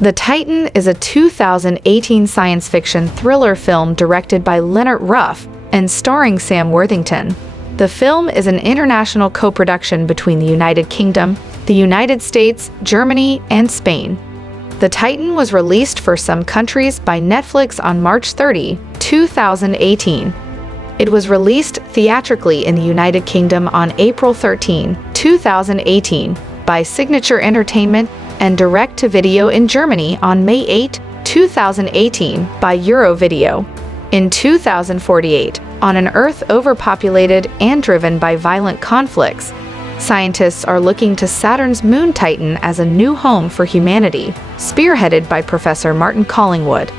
The Titan is a 2018 science fiction thriller film directed by Lennart Ruff and starring Sam Worthington. The film is an international co-production between the United Kingdom, the United States, Germany, and Spain. The Titan was released for some countries by Netflix on March 30, 2018. It was released theatrically in the United Kingdom on April 13, 2018, by Signature Entertainment, and direct-to-video in Germany on May 8, 2018, by EuroVideo. In 2048, on an Earth overpopulated and driven by violent conflicts, scientists are looking to Saturn's moon Titan as a new home for humanity, spearheaded by Professor Martin Collingwood.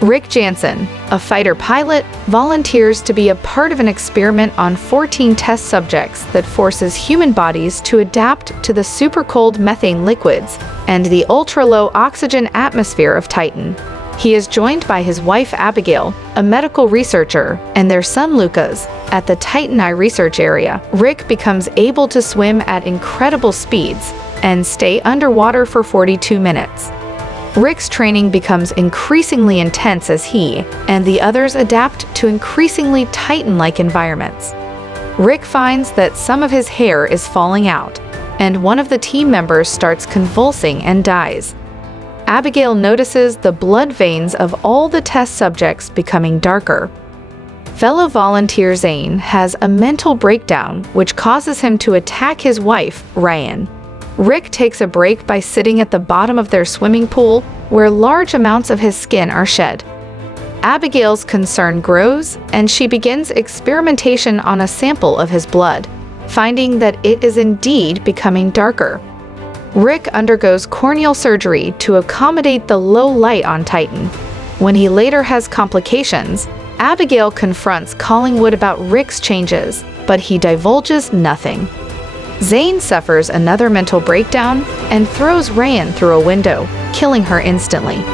Rick Janssen, a fighter pilot, volunteers to be a part of an experiment on 14 test subjects that forces human bodies to adapt to the super-cold methane liquids and the ultra-low oxygen atmosphere of Titan. He is joined by his wife Abigail, a medical researcher, and their son Lucas. At the Titan I research area, Rick becomes able to swim at incredible speeds and stay underwater for 42 minutes. Rick's training becomes increasingly intense as he and the others adapt to increasingly Titan-like environments. Rick finds that some of his hair is falling out, and one of the team members starts convulsing and dies. Abigail notices the blood veins of all the test subjects becoming darker. Fellow volunteer Zane has a mental breakdown which causes him to attack his wife, Ryan. Rick takes a break by sitting at the bottom of their swimming pool, where large amounts of his skin are shed. Abigail's concern grows, and she begins experimentation on a sample of his blood, finding that it is indeed becoming darker. Rick undergoes corneal surgery to accommodate the low light on Titan. When he later has complications, Abigail confronts Collingwood about Rick's changes, but he divulges nothing. Zane suffers another mental breakdown and throws Ryan through a window, killing her instantly.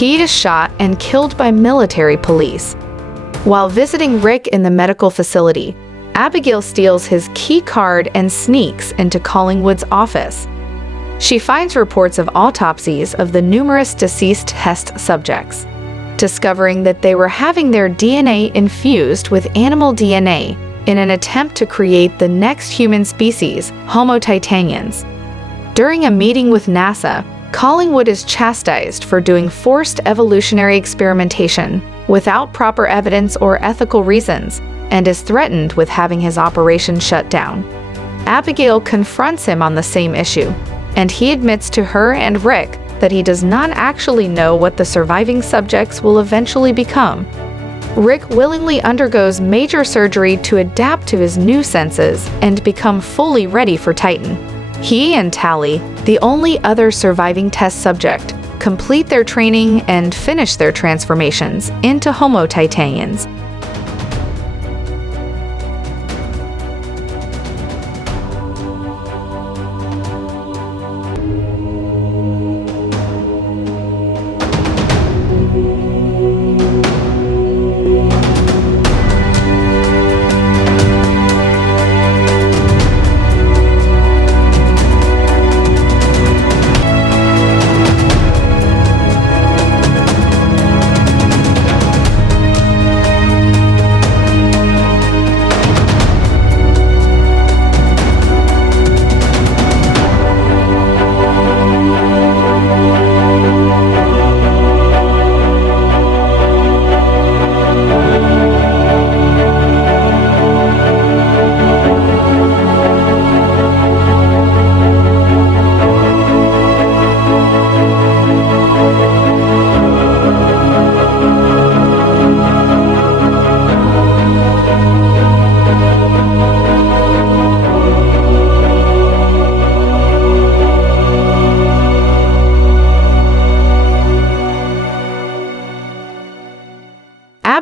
He is shot and killed by military police. While visiting Rick in the medical facility, Abigail steals his key card and sneaks into Collingwood's office. She finds reports of autopsies of the numerous deceased test subjects, discovering that they were having their DNA infused with animal DNA in an attempt to create the next human species, Homo titanians. During a meeting with NASA, Collingwood is chastised for doing forced evolutionary experimentation without proper evidence or ethical reasons, and is threatened with having his operation shut down. Abigail confronts him on the same issue, and he admits to her and Rick that he does not actually know what the surviving subjects will eventually become. Rick willingly undergoes major surgery to adapt to his new senses and become fully ready for Titan. He and Tally, the only other surviving test subject, complete their training and finish their transformations into Homo titanians.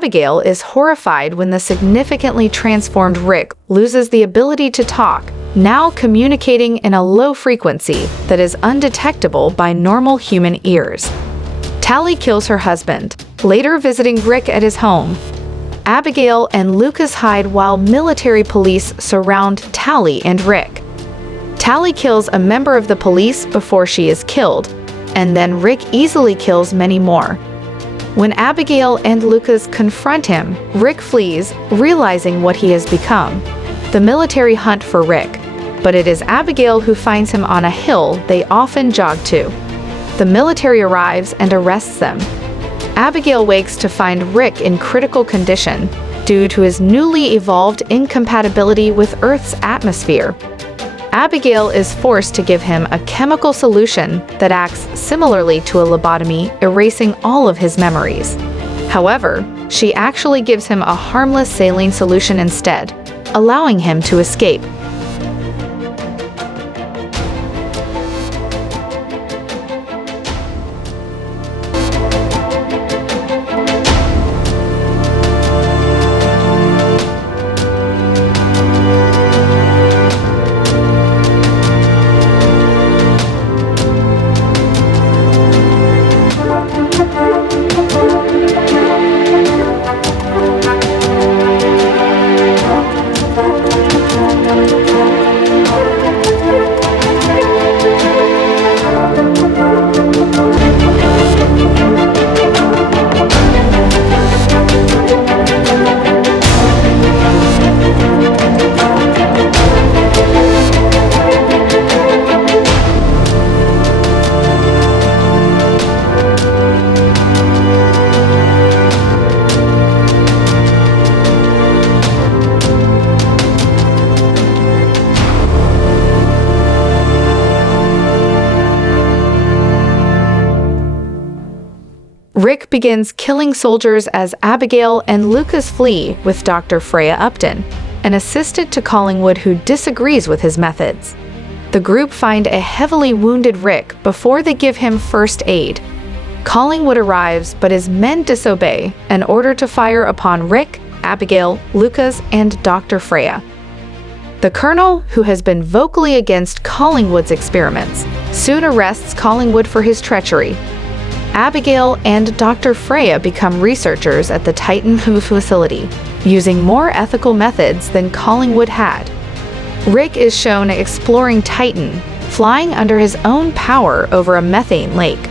Abigail is horrified when the significantly transformed Rick loses the ability to talk, now communicating in a low frequency that is undetectable by normal human ears. Tally kills her husband, later visiting Rick at his home. Abigail and Lucas hide while military police surround Tally and Rick. Tally kills a member of the police before she is killed, and then Rick easily kills many more. When Abigail and Lucas confront him, Rick flees, realizing what he has become. The military hunt for Rick, but it is Abigail who finds him on a hill they often jog to. The military arrives and arrests them. Abigail wakes to find Rick in critical condition due to his newly evolved incompatibility with Earth's atmosphere. Abigail is forced to give him a chemical solution that acts similarly to a lobotomy, erasing all of his memories. However, she actually gives him a harmless saline solution instead, allowing him to escape. Rick begins killing soldiers as Abigail and Lucas flee with Dr. Freya Upton, an assistant to Collingwood who disagrees with his methods. The group find a heavily wounded Rick before they give him first aid. Collingwood arrives, but his men disobey and order to fire upon Rick, Abigail, Lucas, and Dr. Freya. The colonel, who has been vocally against Collingwood's experiments, soon arrests Collingwood for his treachery. Abigail and Dr. Freya become researchers at the Titan II facility, using more ethical methods than Collingwood had. Rick is shown exploring Titan, flying under his own power over a methane lake.